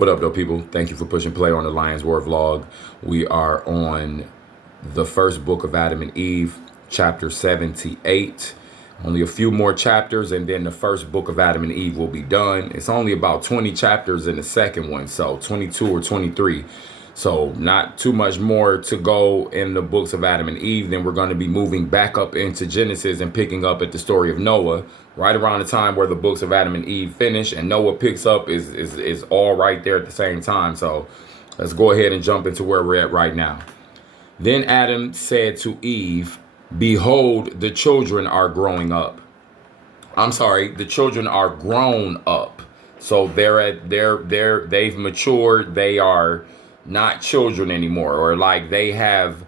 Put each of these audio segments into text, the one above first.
What up, though, people? Thank you for pushing play on the Lion's Word vlog. We are on the first book of Adam and Eve, chapter 78. Only a few more chapters, and then the first book of Adam and Eve will be done. It's only about 20 chapters in the second one, so 22 or 23. So not too much more to go in the books of Adam and Eve. Then we're going to be moving back up into Genesis and picking up at the story of Noah, right around the time where the books of Adam and Eve finish, and Noah picks up is all right there at the same time. So let's go ahead and jump into where we're at right now. Then Adam said to Eve, "Behold, the children are growing up." The children are grown up. So they've matured. They are not children anymore, or like they have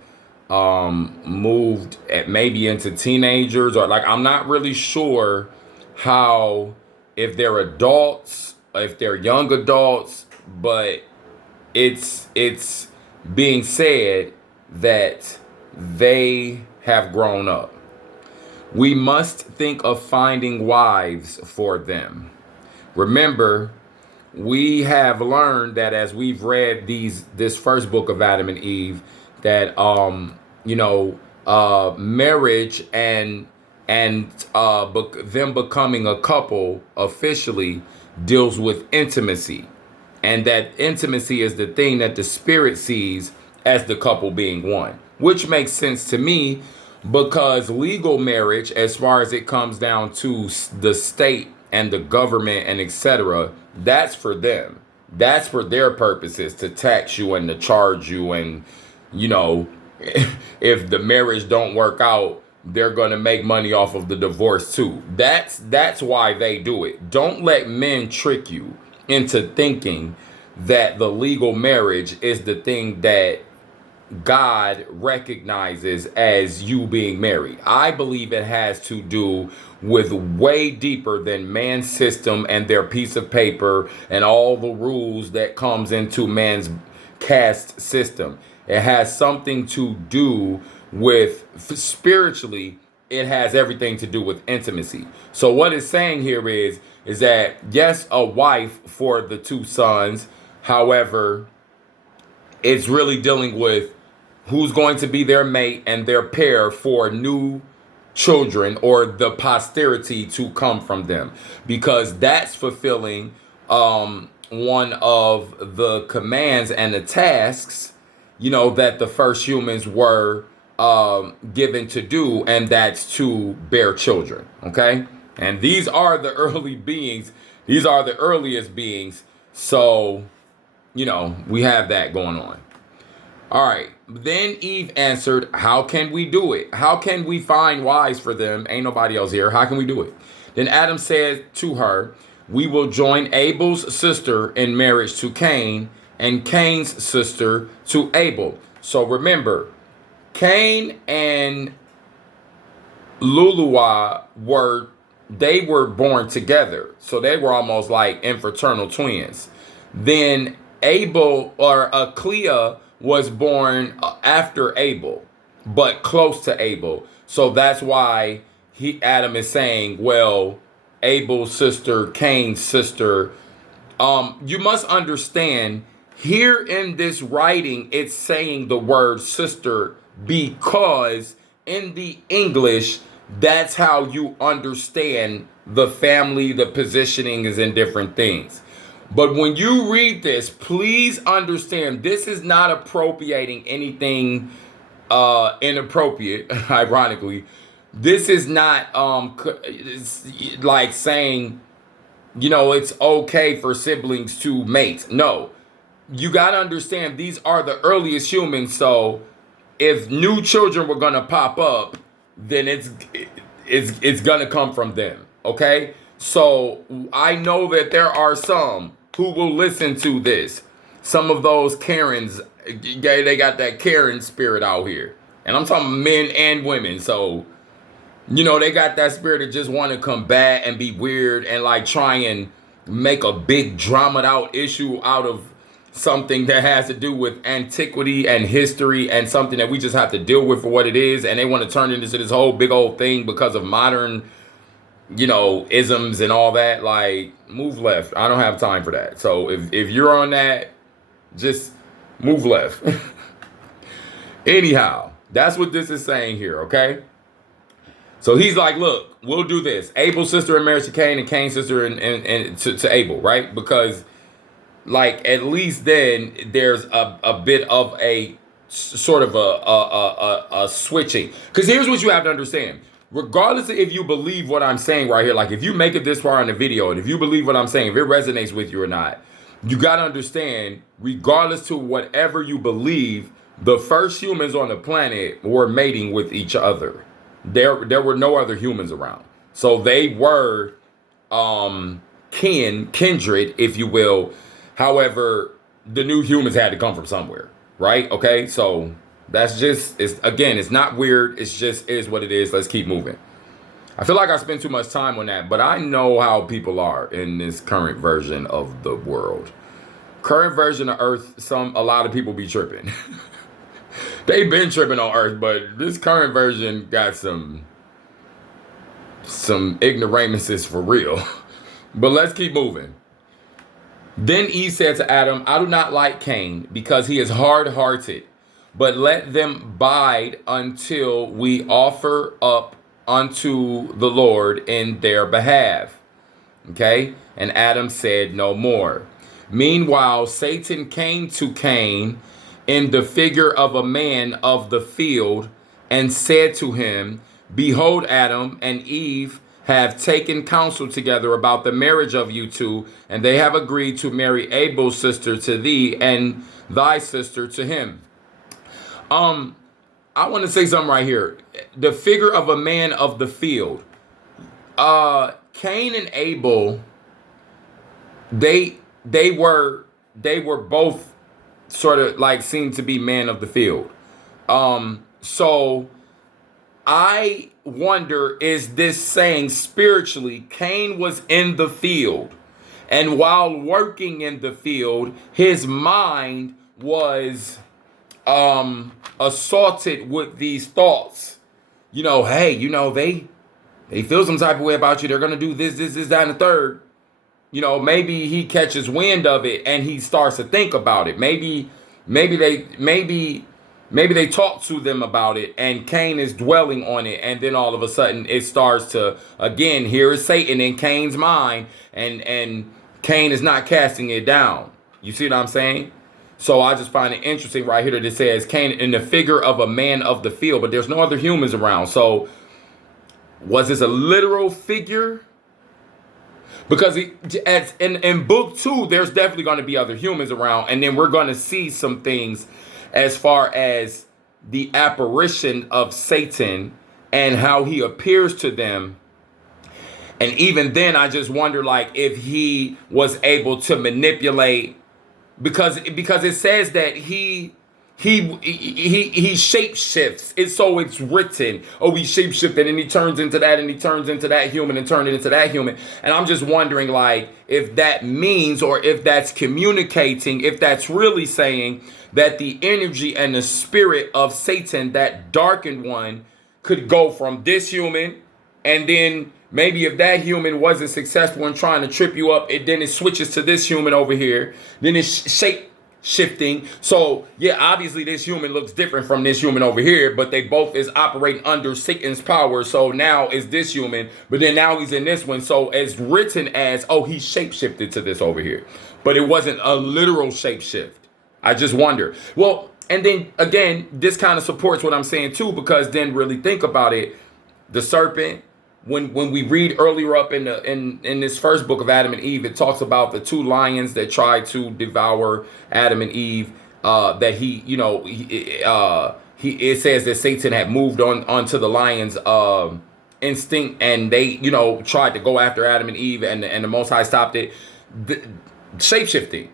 moved maybe into teenagers, or like I'm not really sure how, if they're adults, if they're young adults, but it's being said that they have grown up. We must think of finding wives for them. Remember, we have learned that as we've read this first book of Adam and Eve, that marriage and them becoming a couple officially deals with intimacy, and that intimacy is the thing that the Spirit sees as the couple being one, which makes sense to me, because legal marriage, as far as it comes down to the state and the government and etc., that's for them. That's for their purposes, to tax you and to charge you. And, if the marriage don't work out, they're going to make money off of the divorce too. That's why they do it. Don't let men trick you into thinking that the legal marriage is the thing that God recognizes as you being married. I believe it has to do with way deeper than man's system and their piece of paper and all the rules that comes into man's caste system. It has something to do with spiritually. It has everything to do with intimacy. So what it's saying here is that yes, a wife for the two sons. However, it's really dealing with who's going to be their mate and their pair for new children, or the posterity to come from them, because that's fulfilling one of the commands and the tasks, that the first humans were given to do, and that's to bear children. Okay, and these are the early beings. These are the earliest beings. So, we have that going on. All right. Then Eve answered, "How can we do it? How can we find wives for them? Ain't nobody else here. How can we do it?" Then Adam said to her, "We will join Abel's sister in marriage to Cain, and Cain's sister to Abel." So remember, Cain and Luluwa were born together. So they were almost like infraternal twins. Then Abel, or Clea, was born after Abel, but close to Abel. So that's why Adam is saying, well, Abel's sister, Cain's sister. You must understand, here in this writing, it's saying the word sister because in the English, that's how you understand the family, the positioning is in different things. But when you read this, please understand, this is not appropriating anything inappropriate, ironically. This is not it's like saying, it's okay for siblings to mate. No, you got to understand, these are the earliest humans. So if new children were going to pop up, then it's going to come from them. Okay? So I know that there are some who will listen to this. Some of those Karens, they got that Karen spirit out here. And I'm talking men and women. So, they got that spirit of just want to combat and be weird and like try and make a big dramaed out issue out of something that has to do with antiquity and history and something that we just have to deal with for what it is. And they want to turn it into this whole big old thing because of modern isms and all that, like, move left. I don't have time for that. So if you're on that, just move left. Anyhow, that's what this is saying here, okay? So he's like, look, we'll do this. Abel's sister in marriage to Cain, and Cain's sister to Abel, right? Because, like, at least then there's a bit of a sort of a switching. Because here's what you have to understand. Regardless of if you believe what I'm saying right here, like if you make it this far in the video, and if you believe what I'm saying, if it resonates with you or not, you got to understand, regardless to whatever you believe, the first humans on the planet were mating with each other. There were no other humans around. So they were kindred, if you will. However, the new humans had to come from somewhere, right? Okay, so that's just, it's not weird. It's just is what it is. Let's keep moving. I feel like I spent too much time on that, but I know how people are in this current version of the world. Current version of Earth, a lot of people be tripping. They've been tripping on Earth, but this current version got some ignoramuses for real. But let's keep moving. Then Eve said to Adam, I do not like Cain because he is hard-hearted, but let them bide until we offer up unto the Lord in their behalf. Okay? And Adam said no more. Meanwhile, Satan came to Cain in the figure of a man of the field and said to him, behold, Adam and Eve have taken counsel together about the marriage of you two, and they have agreed to marry Abel's sister to thee and thy sister to him. I want to say something right here. The figure of a man of the field. Cain and Abel, they were both sort of like seemed to be man of the field. So I wonder, is this saying spiritually, Cain was in the field, and while working in the field, his mind was assaulted with these thoughts. Hey, they feel some type of way about you. They're gonna do this, that, and the third. Maybe he catches wind of it and he starts to think about it. Maybe they talk to them about it and Cain is dwelling on it, and then all of a sudden it starts to, again, here is Satan in Cain's mind, and Cain is not casting it down. You see what I'm saying? So I just find it interesting right here that it says Cain in the figure of a man of the field, but there's no other humans around. So was this a literal figure? Because in book 2, there's definitely going to be other humans around. And then we're going to see some things as far as the apparition of Satan and how he appears to them. And even then, I just wonder, like, if he was able to manipulate, because it says that he shapeshifts. It's written. Oh, he shapeshifted and he turns into that, and he turns into that human and turned it into that human. And I'm just wondering, like, if that means, or if that's communicating, if that's really saying that the energy and the spirit of Satan, that darkened one, could go from this human, and then maybe if that human wasn't successful in trying to trip you up, then it switches to this human over here. Then it's shifting. So yeah, obviously this human looks different from this human over here, but they both is operating under Satan's power. So now is this human, but then now he's in this one. So it's written as, oh, he shapeshifted to this over here, but it wasn't a literal shapeshift. I just wonder. Well, and then again, this kind of supports what I'm saying too, because then really think about it. The serpent, when we read earlier up in this first book of Adam and Eve, it talks about the two lions that tried to devour Adam and Eve. That it says that Satan had moved onto the lions' instinct, and they tried to go after Adam and Eve, and the Most High stopped it. Shape-shifting,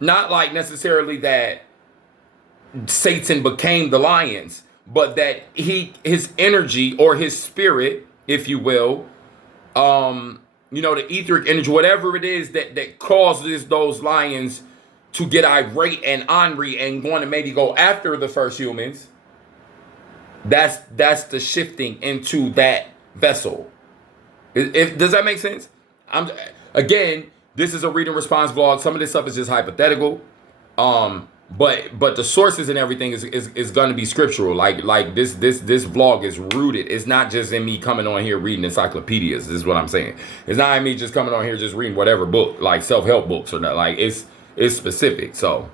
not like necessarily that Satan became the lions, but that his energy or his spirit, if you will, the etheric energy, whatever it is that causes those lions to get irate and ornery and going to maybe go after the first humans, that's the shifting into that vessel. Does that make sense? I'm again. This is a read and response vlog. Some of this stuff is just hypothetical. But the sources and everything is going to be scriptural. Like this vlog is rooted. It's not just in me coming on here reading encyclopedias. This is what I'm saying. It's not in me just coming on here just reading whatever book, like self-help books or not. Like it's specific. So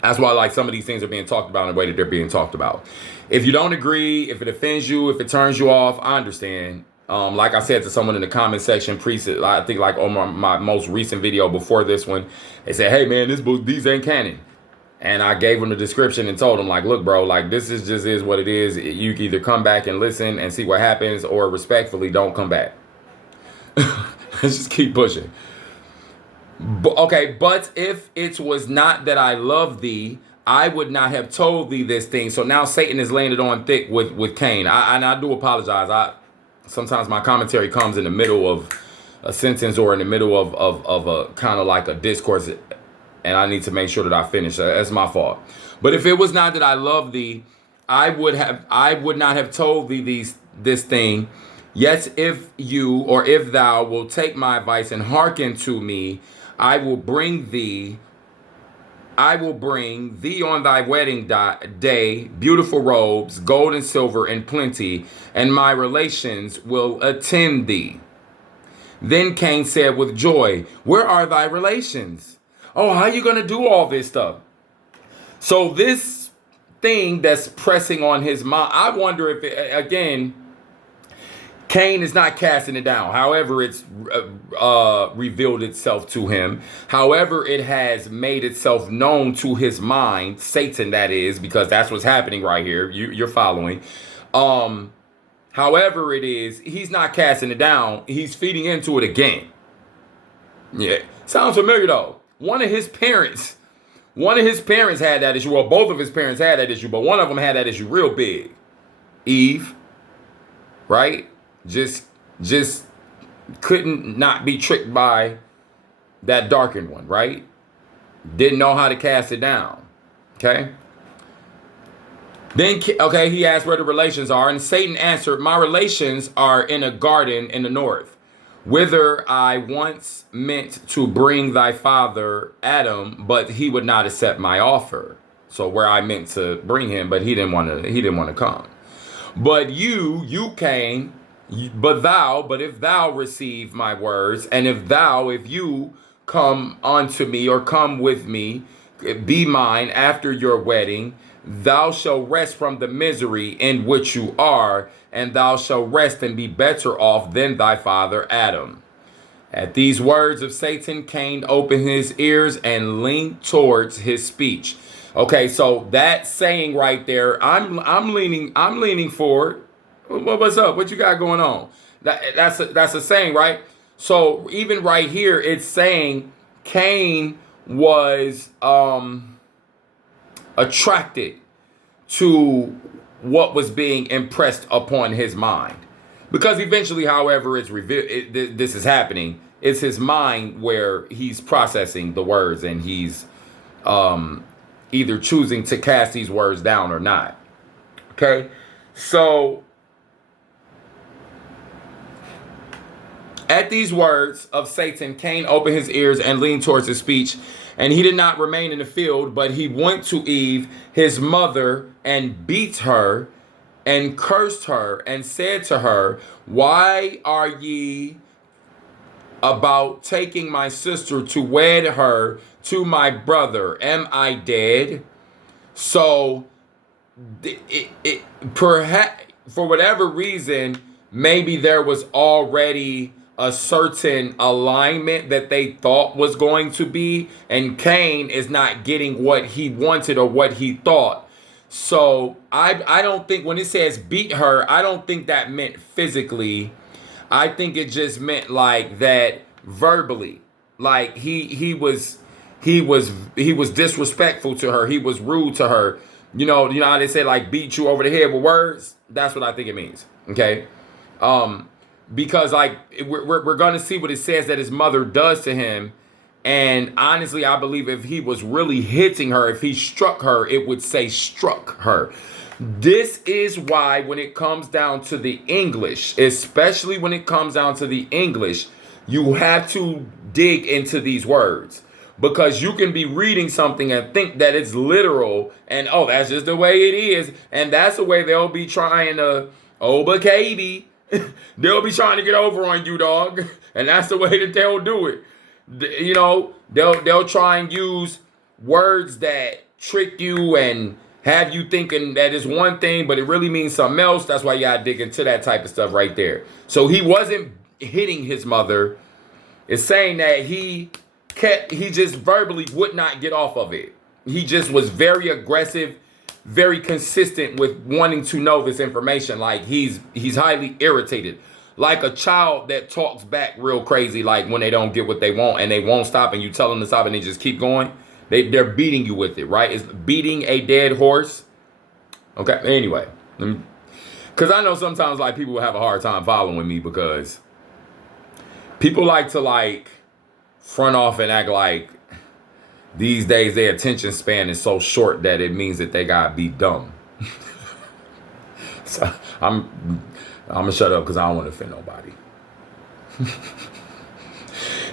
that's why like some of these things are being talked about in the way that they're being talked about. If you don't agree, if it offends you, if it turns you off, I understand. Like I said to someone in the comment section, I think like on my most recent video before this one, they said, "Hey man, these ain't canon." And I gave them the description and told them like, "Look, bro, like this is what it is. You can either come back and listen and see what happens, or respectfully don't come back." Let's just keep pushing. But if it was not that I love thee, I would not have told thee this thing. So now Satan has landed on thick with Cain. I do apologize. Sometimes my commentary comes in the middle of a sentence or in the middle of a kind of like a discourse, and I need to make sure that I finish. That's my fault. But if it was not that I love thee, I would not have told thee this thing. Yes, if thou will take my advice and hearken to me, I will bring thee on thy wedding day beautiful robes, gold and silver in plenty, and my relations will attend thee. Then Cain said with joy, "Where are thy relations?" Oh, how you going to do all this stuff? So this thing that's pressing on his mind, I wonder if, again, Cain is not casting it down. However, it's revealed itself to him. However, it has made itself known to his mind, Satan that is, because that's what's happening right here. You're following. However it is, he's not casting it down. He's feeding into it again. Yeah. Sounds familiar though. One of his parents had that issue. Well, both of his parents had that issue, but one of them had that issue real big. Eve, right? Just couldn't not be tricked by that darkened one, right? Didn't know how to cast it down. Okay? Then, he asked where the relations are, and Satan answered, "My relations are in a garden in the north, whither I once meant to bring thy father Adam, but he would not accept my offer." So where I meant to bring him, but he didn't want to come. "But you Cain, but if thou receive my words, and if you come unto me or come with me, be mine after your wedding, thou shalt rest from the misery in which you are, and thou shalt rest and be better off than thy father Adam." At these words of Satan, Cain opened his ears and leaned towards his speech. Okay, so that saying right there, I'm leaning forward. What's up? What you got going on? That's a saying, right? So even right here, it's saying Cain was attracted to what was being impressed upon his mind, because eventually, however, it's revealed. This is happening. It's his mind where he's processing the words, and he's either choosing to cast these words down or not. Okay, so at these words of Satan, Cain opened his ears and leaned towards his speech, and he did not remain in the field, but he went to Eve, his mother, and beat her, and cursed her, and said to her, "Why are ye about taking my sister to wed her to my brother? Am I dead?" So, perhaps for whatever reason, maybe there was already a certain alignment that they thought was going to be, and Cain is not getting what he wanted or what he thought. So I don't think when it says beat her, I don't think that meant physically. I think it just meant like that verbally. Like he was disrespectful to her. He was rude to her. You know how they say like beat you over the head with words? That's what I think it means. Okay? Because like we're going to see what it says that his mother does to him, And honestly, I believe if he was really hitting her, if he struck her, it would say struck her. This is why when it comes down to the English, especially when it comes down to the English, you have to dig into these words. Because you can be reading something and think that it's literal and, oh, that's just the way it is. And that's the way they'll be trying to, oh, but Katie, they'll be trying to get over on you, dog. And that's the way that they'll do it. You know, they'll try and use words that trick you and have you thinking that is one thing, but it really means something else. That's why you gotta dig into that type of stuff right there. So he wasn't hitting his mother. It's saying that he just verbally would not get off of it. He just was very aggressive, very consistent with wanting to know this information. Like he's highly irritated. Like a child that talks back real crazy, like when they don't get what they want and they won't stop and you tell them to stop and they just keep going. They're beating you with it, right? It's beating a dead horse. Okay, anyway. Because I know sometimes like people have a hard time following me because people like to like front off and act like these days their attention span is so short that it means that they gotta be dumb. So I'm gonna shut up because I don't want to offend nobody.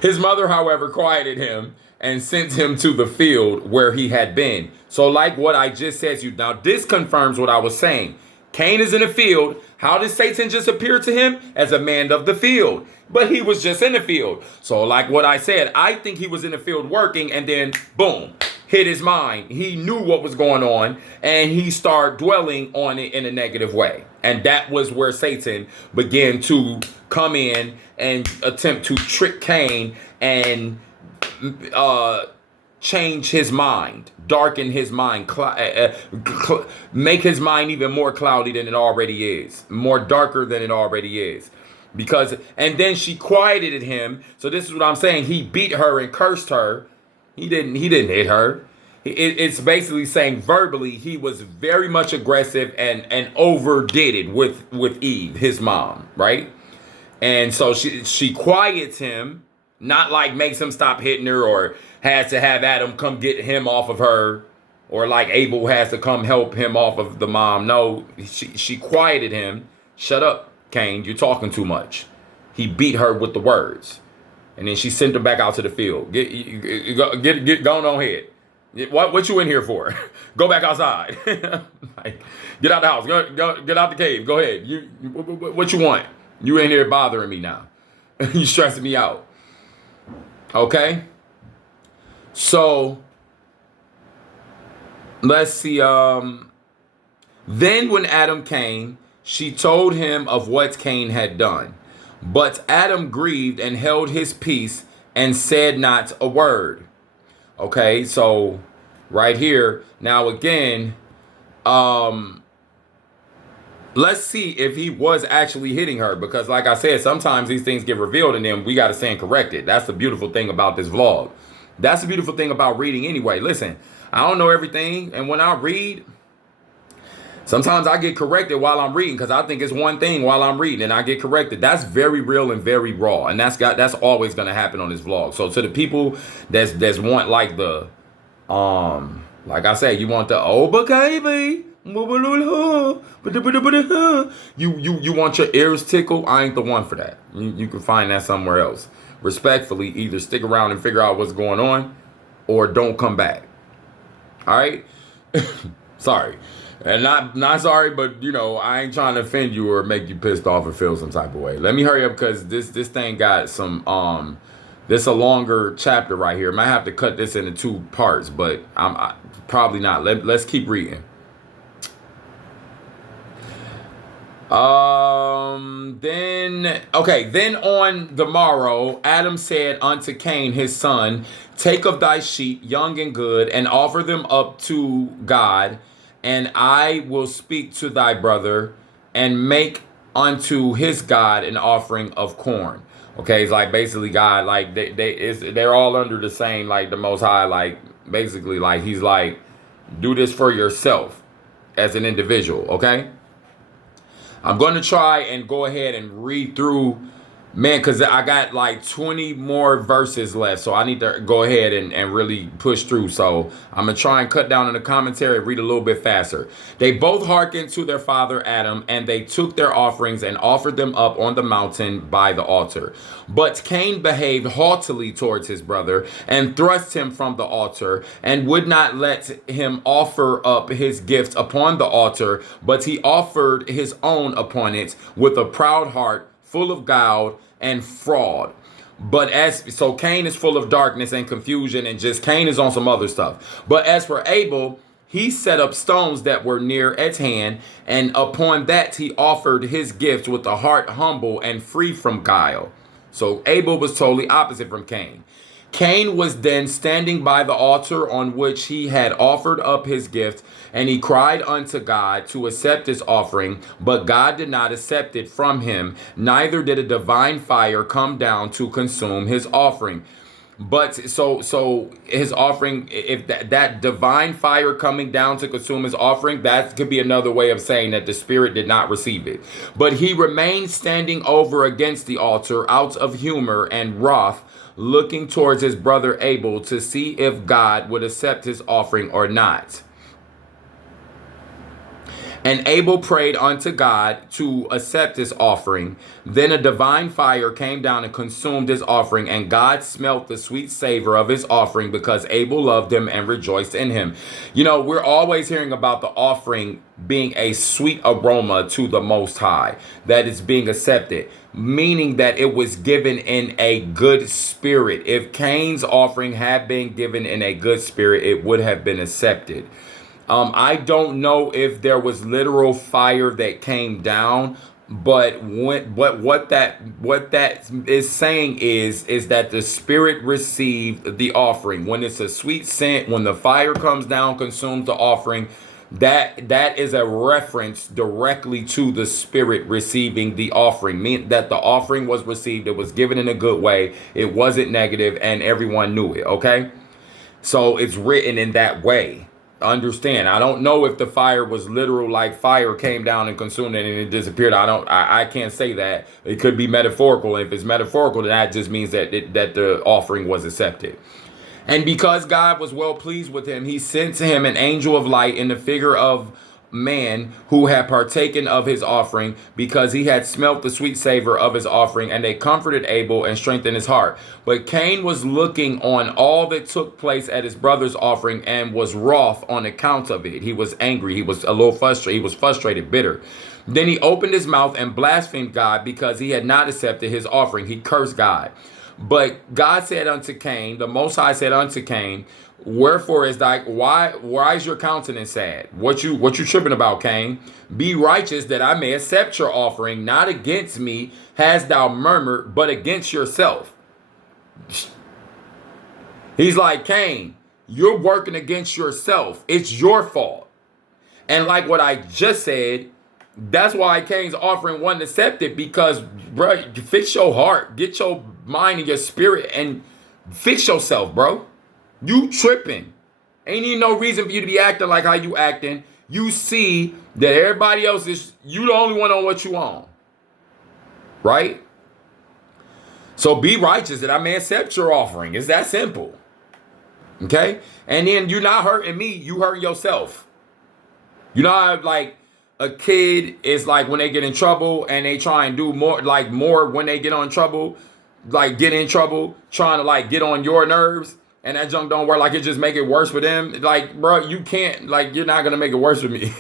His mother, however, quieted him and sent him to the field where he had been. So like what I just said to you, now this confirms what I was saying. Cain is in the field. How did Satan just appear to him? As a man of the field. But he was just in the field. So like what I said, I think he was in the field working and then boom, hit his mind. He knew what was going on and he started dwelling on it in a negative way. And that was where Satan began to come in and attempt to trick Cain and change his mind, darken his mind, make his mind even more cloudy than it already is, more darker than it already is. Because, and then she quieted him. So this is what I'm saying. He beat her and cursed her. He didn't hit her. It's basically saying verbally he was very much aggressive and overdid it with Eve, his mom, right? And so she quiets him, not like makes him stop hitting her or has to have Adam come get him off of her or like Abel has to come help him off of the mom. No, she quieted him. Shut up, Cain, you're talking too much. He beat her with the words. And then she sent her back out to the field. Get going on ahead. What you in here for? Go back outside. Like, get out the house. Go, get out the cave. Go ahead. What you want? You in here bothering me now. You stressing me out. Okay. So let's see. Then when Adam came, she told him of what Cain had done. But Adam grieved and held his peace and said not a word. Okay, so right here, now again, let's see if he was actually hitting her. Because like I said, sometimes these things get revealed and then we got to stand corrected. That's the beautiful thing about this vlog. That's the beautiful thing about reading anyway. Listen, I don't know everything. And when I read, sometimes I get corrected while I'm reading because I think it's one thing while I'm reading and I get corrected. That's very real and very raw. And that's always going to happen on this vlog. So to the people that's want like the, like I said, you want the, oh, but baby, you want your ears tickled. I ain't the one for that. You can find that somewhere else. Respectfully, either stick around and figure out what's going on or don't come back. All right. Sorry. And not sorry, but you know, I ain't trying to offend you or make you pissed off or feel some type of way. Let me hurry up because this thing got some this a longer chapter right here. Might have to cut this into 2 parts, but I probably not. Let's keep reading. Then on the morrow, Adam said unto Cain his son, take of thy sheep, young and good, and offer them up to God, and I will speak to thy brother and make unto his God an offering of corn. Okay, it's like basically God, like they're all under the same, like the Most High, like basically like he's like, do this for yourself as an individual, okay? I'm going to try and go ahead and read through Man, because I got like 20 more verses left, so I need to go ahead and really push through. So I'm going to try and cut down on the commentary and read a little bit faster. They both hearkened to their father Adam, and they took their offerings and offered them up on the mountain by the altar. But Cain behaved haughtily towards his brother and thrust him from the altar and would not let him offer up his gift upon the altar, but he offered his own upon it with a proud heart, full of guile and fraud. But so Cain is full of darkness and confusion, and just Cain is on some other stuff. But as for Abel, he set up stones that were near at hand, and upon that he offered his gift with a heart humble and free from guile. So Abel was totally opposite from Cain. Cain was then standing by the altar on which he had offered up his gift, and he cried unto God to accept his offering, but God did not accept it from him, neither did a divine fire come down to consume his offering. But so his offering, if that divine fire coming down to consume his offering, that could be another way of saying that the spirit did not receive it. But he remained standing over against the altar out of humor and wrath, looking towards his brother Abel to see if God would accept his offering or not. And Abel prayed unto God to accept his offering. Then a divine fire came down and consumed his offering, and God smelt the sweet savor of his offering because Abel loved him and rejoiced in him. You know, we're always hearing about the offering being a sweet aroma to the Most High, that is being accepted, meaning that it was given in a good spirit. If Cain's offering had been given in a good spirit, it would have been accepted. I don't know if there was literal fire that came down, but what that is saying is that the spirit received the offering. When it's a sweet scent, when the fire comes down, consumes the offering, that is a reference directly to the spirit receiving the offering. Mean that the offering was received, it was given in a good way, it wasn't negative, and everyone knew it. Okay, so it's written in that way. Understand, I don't know if the fire was literal, like fire came down and consumed it and it disappeared. I can't say that. It could be metaphorical. If it's metaphorical, then that just means that that the offering was accepted. And because God was well pleased with him, he sent to him an angel of light in the figure of man who had partaken of his offering, because he had smelt the sweet savor of his offering, and they comforted Abel and strengthened his heart. But Cain was looking on all that took place at his brother's offering and was wroth on account of it. He was angry. He was a little frustrated. He was frustrated, bitter. Then he opened his mouth and blasphemed God because he had not accepted his offering. He cursed God. But God said unto Cain, the Most High said unto Cain, wherefore is why is your countenance sad? What you tripping about, Cain? Be righteous that I may accept your offering. Not against me hast thou murmured, but against yourself. He's like, Cain, you're working against yourself. It's your fault. And like what I just said, that's why Cain's offering wasn't accepted, because, bro, fix your heart, get your mind and your spirit, and fix yourself, bro. You tripping. Ain't even no reason for you to be acting like how you acting. You see that everybody else is, you the only one on what you on. Right? So be righteous that I may accept your offering. It's that simple. Okay? And then you're not hurting me, you hurting yourself. You know how, like, a kid is like when they get in trouble and they try and do more when they get in trouble, trying to like get on your nerves. And that junk don't work, like it just make it worse for them. Like, bro, you can't, like, you're not going to make it worse for me.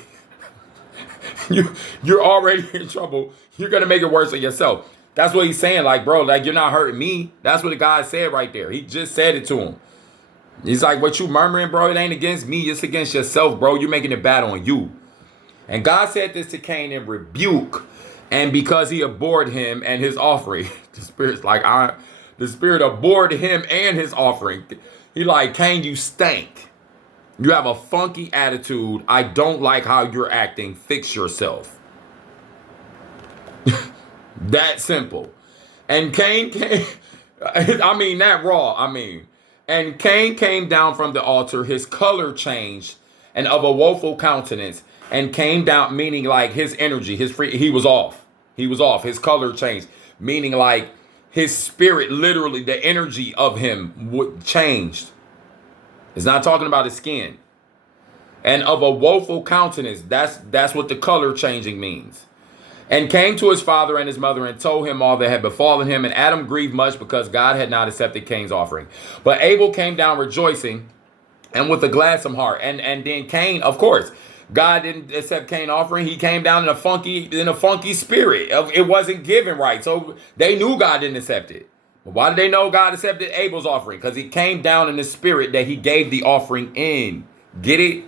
You're already in trouble. You're going to make it worse for yourself. That's what he's saying. Like, bro, like, you're not hurting me. That's what the guy said right there. He just said it to him. He's like, what you murmuring, bro? It ain't against me. It's against yourself, bro. You're making it bad on you. And God said this to Cain in rebuke. And because he abhorred him and his offering, the spirit abhorred him and his offering. He like, Cain, you stink. You have a funky attitude. I don't like how you're acting. Fix yourself. That simple. And Cain came, that raw, And Cain came down from the altar, his color changed, and of a woeful countenance, and came down, meaning like his energy, he was off. He was off. His color changed, meaning like his spirit, literally, the energy of him changed. It's not talking about his skin. And of a woeful countenance. That's what the color changing means. And came to his father and his mother and told him all that had befallen him. And Adam grieved much because God had not accepted Cain's offering. But Abel came down rejoicing and with a gladsome heart. And then Cain, of course, God didn't accept Cain's offering. He came down in a funky spirit. It wasn't given right. So they knew God didn't accept it. But why did they know God accepted Abel's offering? Because he came down in the spirit that he gave the offering in. Get it?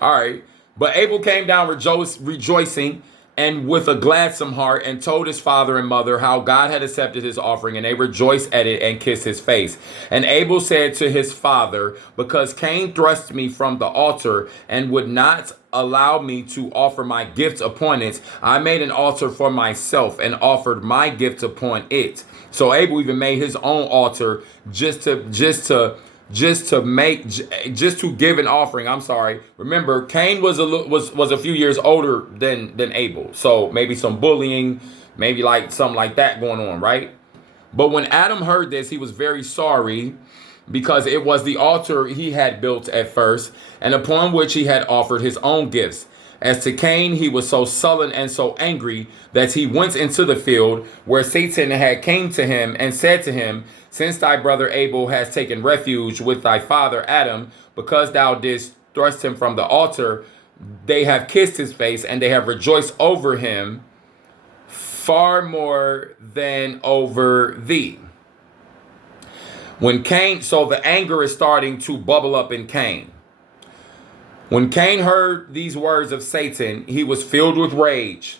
All right. But Abel came down rejoicing and with a gladsome heart, and told his father and mother how God had accepted his offering, and they rejoiced at it and kissed his face. And Abel said to his father, because Cain thrust me from the altar and would not allow me to offer my gift upon it, I made an altar for myself and offered my gift upon it. So Abel even made his own altar just to give an offering. I'm sorry. Remember, Cain was a few years older than Abel. So maybe some bullying, maybe like something like that going on, right? But when Adam heard this, he was very sorry, because it was the altar he had built at first, and upon which he had offered his own gifts. As to Cain, he was so sullen and so angry that he went into the field where Satan had came to him and said to him, since thy brother Abel has taken refuge with thy father Adam, because thou didst thrust him from the altar, they have kissed his face, and they have rejoiced over him far more than over thee. When Cain, so the anger is starting to bubble up in Cain. When Cain heard these words of Satan, he was filled with rage,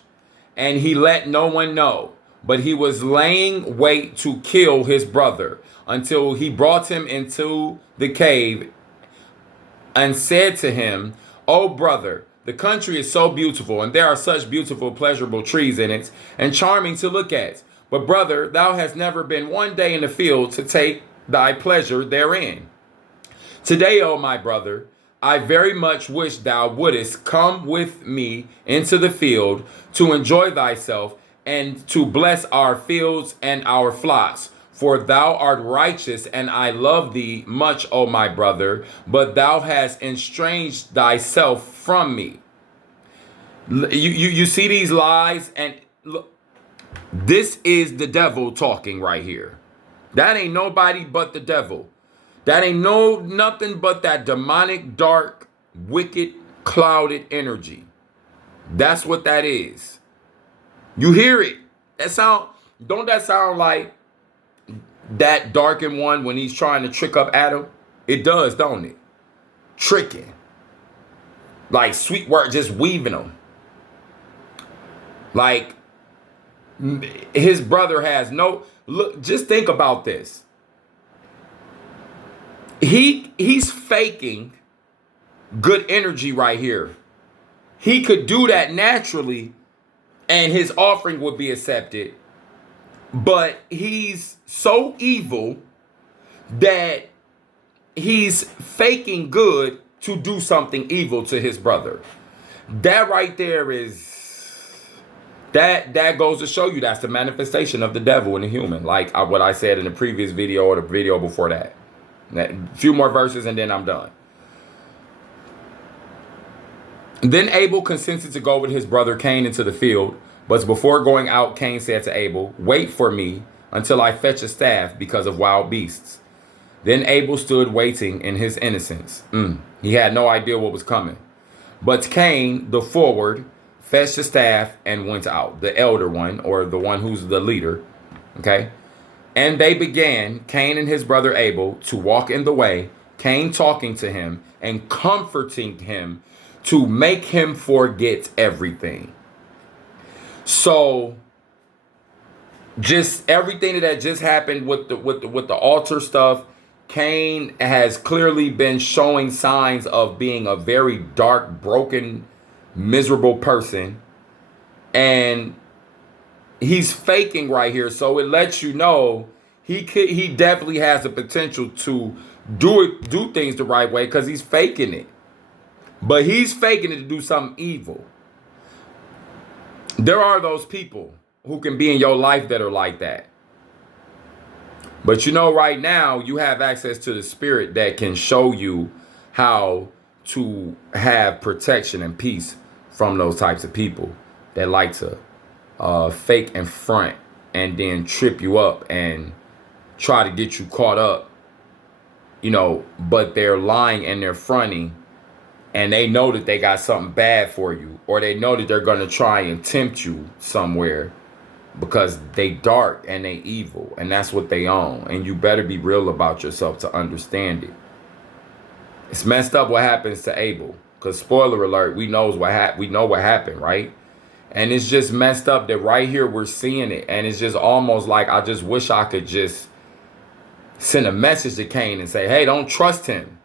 and he let no one know, but he was laying wait to kill his brother until he brought him into the cave and said to him, O brother, the country is so beautiful, and there are such beautiful, pleasurable trees in it, and charming to look at. But brother, thou hast never been one day in the field to take thy pleasure therein. Today, O my brother, I very much wish thou wouldest come with me into the field to enjoy thyself and to bless our fields and our flocks. For thou art righteous, and I love thee much, O my brother, but thou hast estranged thyself from me. You see these lies, and look, this is the devil talking right here. That ain't nobody but the devil. That ain't nothing but that demonic, dark, wicked, clouded energy. That's what that is. You hear it. Don't that sound like that darkened one when he's trying to trick up Adam? It does, don't it? Tricking. Like sweet word, just weaving them. Like his brother has no, look, just think about this. He's faking good energy right here. He could do that naturally and his offering would be accepted. But he's so evil that he's faking good to do something evil to his brother. That right there that goes to show you that's the manifestation of the devil in the human. Like what I said in the previous video or the video before that. A few more verses and then I'm done. Then Abel consented to go with his brother Cain into the field. But before going out, Cain said to Abel, wait for me until I fetch a staff because of wild beasts. Then Abel stood waiting in his innocence. He had no idea what was coming. But Cain, the forward, fetched the staff and went out. The elder one, or the one who's the leader. Okay. And they began, Cain and his brother Abel, to walk in the way, Cain talking to him and comforting him to make him forget everything. So just everything that just happened with the altar stuff, Cain has clearly been showing signs of being a very dark, broken, miserable person. And he's faking right here. So it lets you know he definitely has the potential to do things the right way because he's faking it. But he's faking it to do something evil. There are those people who can be in your life that are like that. But you know, right now, you have access to the spirit that can show you how to have protection and peace from those types of people that like to fake and front and then trip you up and try to get you caught up, you know, but they're lying and they're fronting, and they know that they got something bad for you, or they know that they're going to try and tempt you somewhere because they dark and they evil, and that's what they own. And you better be real about yourself to understand it. It's messed up what happens to Abel, because spoiler alert, we know what happened, right? And it's just messed up that right here we're seeing it, and it's just almost like I just wish I could just send a message to Cain and say, hey, don't trust him.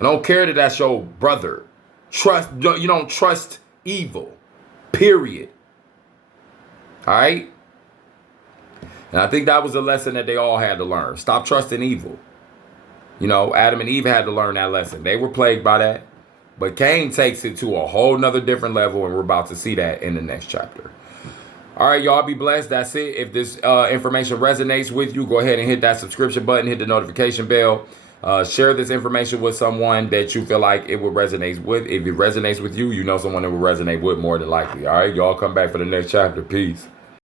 I don't care that that's your brother. You don't trust evil, period. All right? And I think that was a lesson that they all had to learn. Stop trusting evil. You know, Adam and Eve had to learn that lesson. They were plagued by that. But Cain takes it to a whole nother different level, and we're about to see that in the next chapter. All right, y'all be blessed. That's it. If this information resonates with you, go ahead and hit that subscription button, hit the notification bell. Share this information with someone that you feel like it would resonate with. If it resonates with you, you know someone that will resonate with more than likely. All right, y'all come back for the next chapter. Peace.